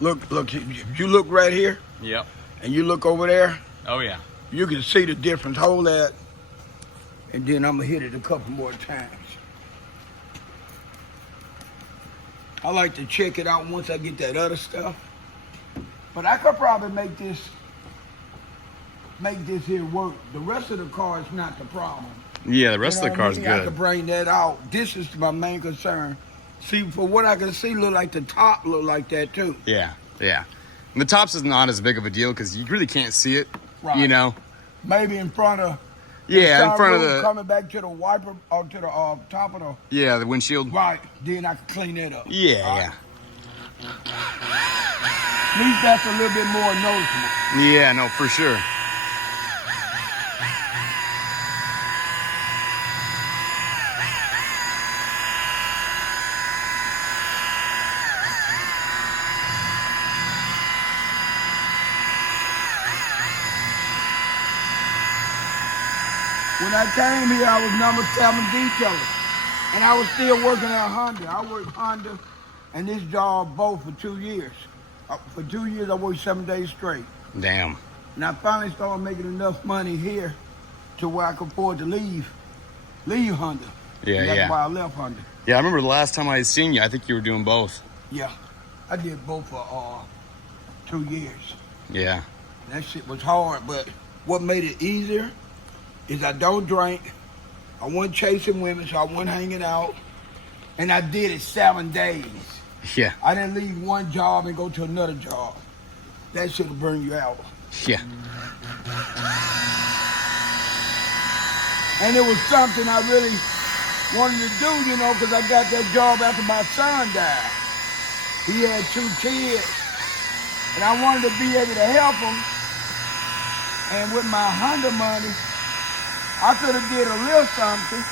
Look. If you look right here Yep. and you look over there, Oh yeah. you can see the difference. Hold that, and then I'm gonna hit it a couple more times. I like to check it out once I get that other stuff. But I could probably make this here work. The rest of the car is not the problem. Yeah, the You rest know of the what I car's mean? I good. could bring that out. This is my main concern. See, for what I can see, look like the top look like that too. Yeah, yeah. And the tops is not as big of a deal because you really can't see it. Right. You know. Maybe in front of Yeah, in front of the coming back to the wiper or to the top of the the windshield. right. Then I can clean that up. Yeah, right. yeah. At least that's a little bit more noticeable. Yeah, no, for sure. When I came here, I was number 7 detailer, and I was still working at Honda. I worked Honda and this job both for 2 years. For 2 years, I worked 7 days straight. Damn. And I finally started making enough money here to where I could afford to leave Honda. Yeah, and that's yeah. why I left Honda. Yeah, I remember the last time I had seen you, I think you were doing both. Yeah, I did both for 2 years. Yeah. That shit was hard, but what made it easier is I don't drink. I wasn't chasing women, so I wasn't hanging out. And I did it 7 days. Yeah. I didn't leave one job and go to another job. That should have burned you out. Yeah. And it was something I really wanted to do, you know, because I got that job after my son died. He had 2 kids. And I wanted to be able to help him. And with my Honda money, I could have did a little something,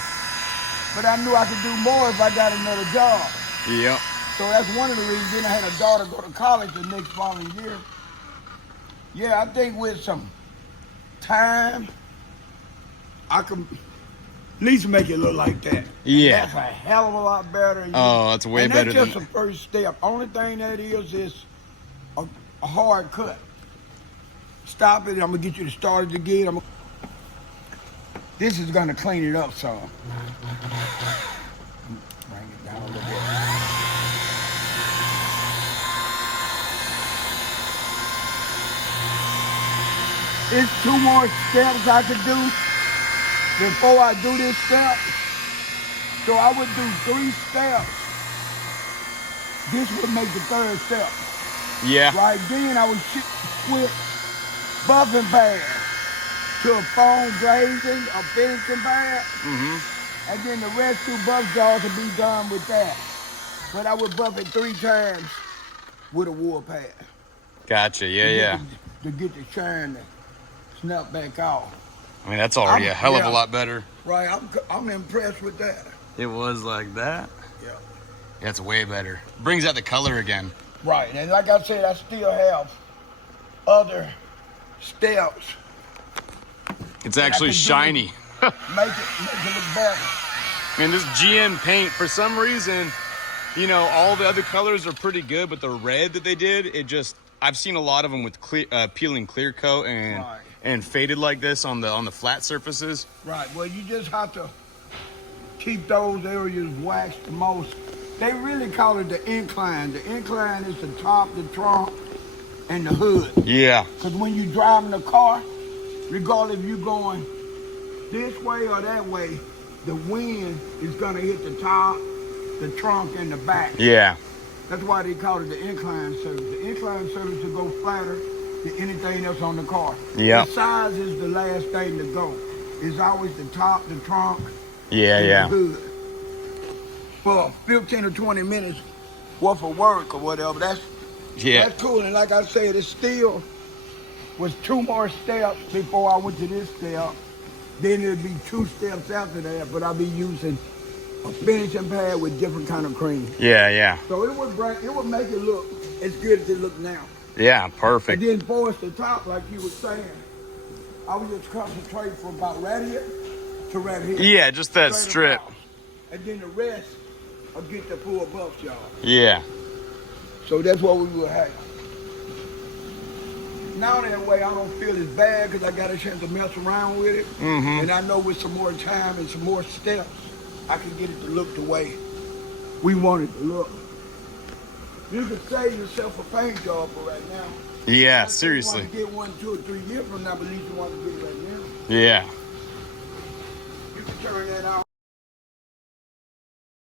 but I knew I could do more if I got another job. Yep. So that's one of the reasons. Then I had a daughter go to college the next following year. Yeah, I think with some time, I could at least make it look like that. Yeah. And that's a hell of a lot better. Oh, that's way better than. That's just than... the first step. Only thing that is a hard cut. Stop it. I'm gonna get you to start it again. This is gonna clean it up some. Bring it down a little bit. It's 2 more steps I could do before I do this step. So I would do 3 steps. This would make the 3rd step. Yeah. Right then I would switch buffing pad to a foam glazing, a finishing pad. Mm-hmm. And then the rest 2 buff jobs would be done with that. But I would buff it 3 times with a wool pad. Gotcha, yeah. To get the shine to snap back off. I mean, that's already a hell of a lot better. Right, I'm impressed with that. It was like that? Yeah. Yeah, it's way better. Brings out the color again. Right, and like I said, I still have other steps. It's actually shiny. Make it look better. I mean, this GM paint, for some reason, you know, all the other colors are pretty good, but the red that they did, it just, I've seen a lot of them with peeling clear coat and faded like this on the flat surfaces. Right, well, you just have to keep those areas waxed the most. They really call it the incline. The incline is the top, the trunk, and the hood. Yeah. Because when you driving the car, regardless if you're going this way or that way, the wind is gonna hit the top, the trunk, and the back. Yeah. That's why they call it the incline surface. The incline surface will go flatter than anything else on the car. Yeah. The size is the last thing to go. It's always the top, the trunk, and the hood. For 15 or 20 minutes worth of work or whatever, that's cool. And like I said, it still was 2 more steps before I went to this step. Then it'd be 2 steps after that, but I'll be using a finishing pad with different kind of cream. Yeah. So it would make it look as good as it looks now. Yeah, perfect. And then for us the top, like you were saying, I would just concentrate from about right here to right here. Yeah, just that strip. Across. And then the rest, I'll get the full buff job. Yeah. So that's what we will have. now that way I don't feel as bad because I got a chance to mess around with it. And I know with some more time and some more steps, I can get it to look the way we want it to look. You could save yourself a paint job for right now. Yeah, If seriously. you want to get one 2 or 3 years from now, but at least you want to get it right now. Yeah. You can turn that out.